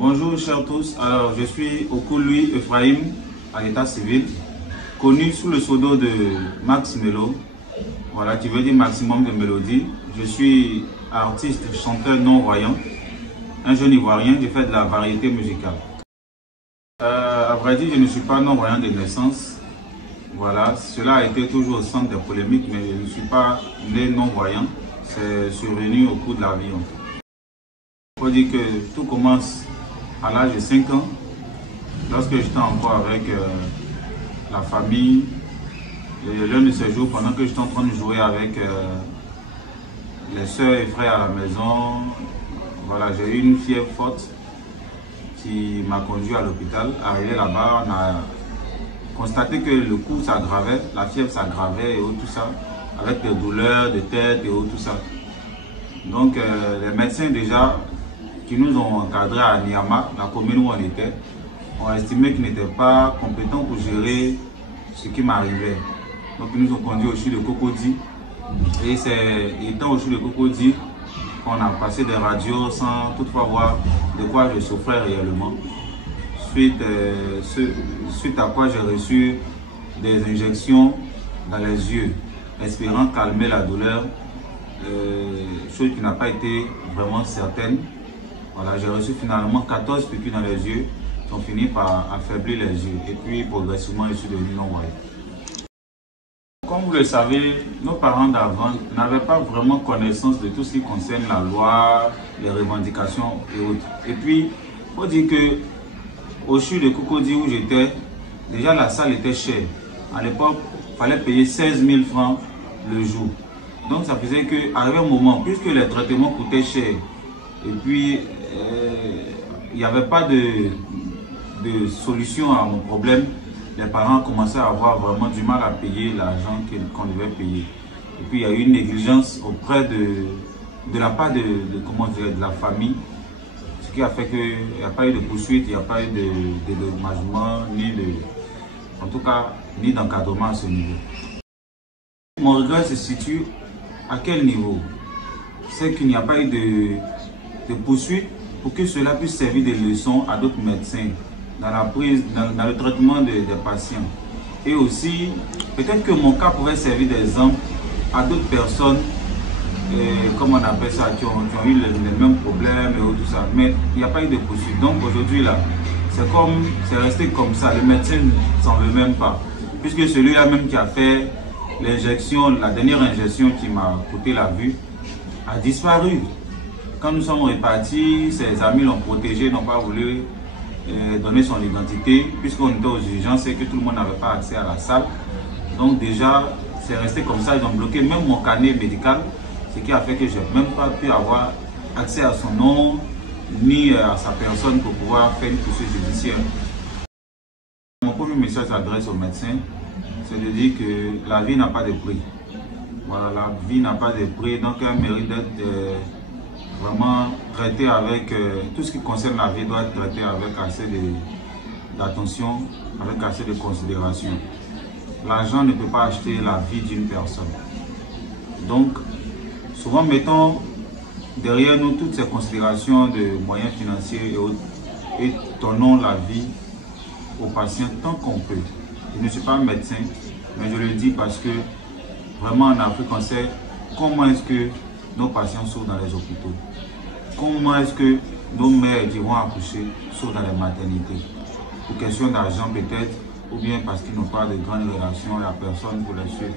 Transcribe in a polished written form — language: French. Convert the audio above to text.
Bonjour chers tous, alors je suis Okouloui Ephraim à l'état civil, connu sous le pseudo de Max Melo, voilà qui veut dire maximum de mélodie. Je suis artiste, chanteur non-voyant, un jeune ivoirien, j'ai fait de la variété musicale. À vrai dire, je ne suis pas non-voyant de naissance, voilà, cela a été toujours au centre des polémiques, mais je ne suis pas né non-voyant, c'est survenu au cours de la vie. Il faut dire que tout commence à l'âge de 5 ans, lorsque j'étais encore avec la famille. L'un de ces jours, pendant que j'étais en train de jouer avec les soeurs et frères à la maison, voilà, j'ai eu une fièvre forte qui m'a conduit à l'hôpital. Arrivé là-bas, on a constaté que le coup s'aggravait, la fièvre s'aggravait et tout ça, avec des douleurs de tête et tout ça. Donc les médecins déjà qui nous ont encadrés à Niama, la commune où on était, ont estimé qu'ils n'étaient pas compétents pour gérer ce qui m'arrivait. Donc ils nous ont conduits au CHU de Cocody. Et c'est étant au CHU de Cocody qu'on a passé des radios sans toutefois voir de quoi je souffrais réellement. Suite à quoi j'ai reçu des injections dans les yeux, espérant calmer la douleur, chose qui n'a pas été vraiment certaine. Voilà, j'ai reçu finalement 14 piqûres dans les yeux qui ont fini par affaiblir les yeux. Et puis progressivement, je suis devenu non-voyant. Comme vous le savez, nos parents d'avant n'avaient pas vraiment connaissance de tout ce qui concerne la loi, les revendications et autres. Et puis, il faut dire que au CHU de Cocody où j'étais, déjà la salle était chère. À l'époque, il fallait payer 16 000 francs le jour. Donc ça faisait qu'arrivé un moment, puisque les traitements coûtaient cher, et puis il n'y avait pas de solution à mon problème, les parents commençaient à avoir vraiment du mal à payer l'argent qu'on devait payer. Et puis il y a eu une négligence auprès de la part de la famille, ce qui a fait qu'il n'y a pas eu de poursuite, il n'y a pas eu de dédommagement, en tout cas, ni d'encadrement à ce niveau. Mon regret se situe à quel niveau? C'est qu'il n'y a pas eu de poursuite pour que cela puisse servir de leçon à d'autres médecins dans le traitement des patients. Et aussi, peut-être que mon cas pouvait servir d'exemple à d'autres personnes, comme on appelle ça, qui ont eu les mêmes problèmes et tout ça. Mais il n'y a pas eu de poursuite. Donc aujourd'hui là, c'est resté comme ça. Le médecin ne s'en veut même pas. Puisque celui-là même qui a fait l'injection, la dernière injection qui m'a coûté la vue, a disparu. Quand nous sommes repartis, ses amis l'ont protégé, n'ont pas voulu donner son identité, puisqu'on était aux urgences et que tout le monde n'avait pas accès à la salle. Donc déjà, c'est resté comme ça, ils ont bloqué même mon carnet médical, ce qui a fait que je n'ai même pas pu avoir accès à son nom, ni à sa personne pour pouvoir faire une poursuite judiciaire. Mon premier message s'adresse aux médecins, c'est de dire que la vie n'a pas de prix. Voilà, la vie n'a pas de prix, donc elle mérite d'être vraiment traité avec tout ce qui concerne la vie doit être traité avec assez d'attention, avec assez de considération. L'argent ne peut pas acheter la vie d'une personne. Donc, souvent mettons derrière nous toutes ces considérations de moyens financiers et autres et donnons la vie aux patients tant qu'on peut. Je ne suis pas médecin, mais je le dis parce que vraiment en Afrique, on sait comment est-ce que nos patients souffrent dans les hôpitaux. Comment est-ce que nos mères qui vont accoucher souffrent dans les maternités? Pour question d'argent peut-être, ou bien parce qu'ils n'ont pas de grandes relations à la personne pour les suivre.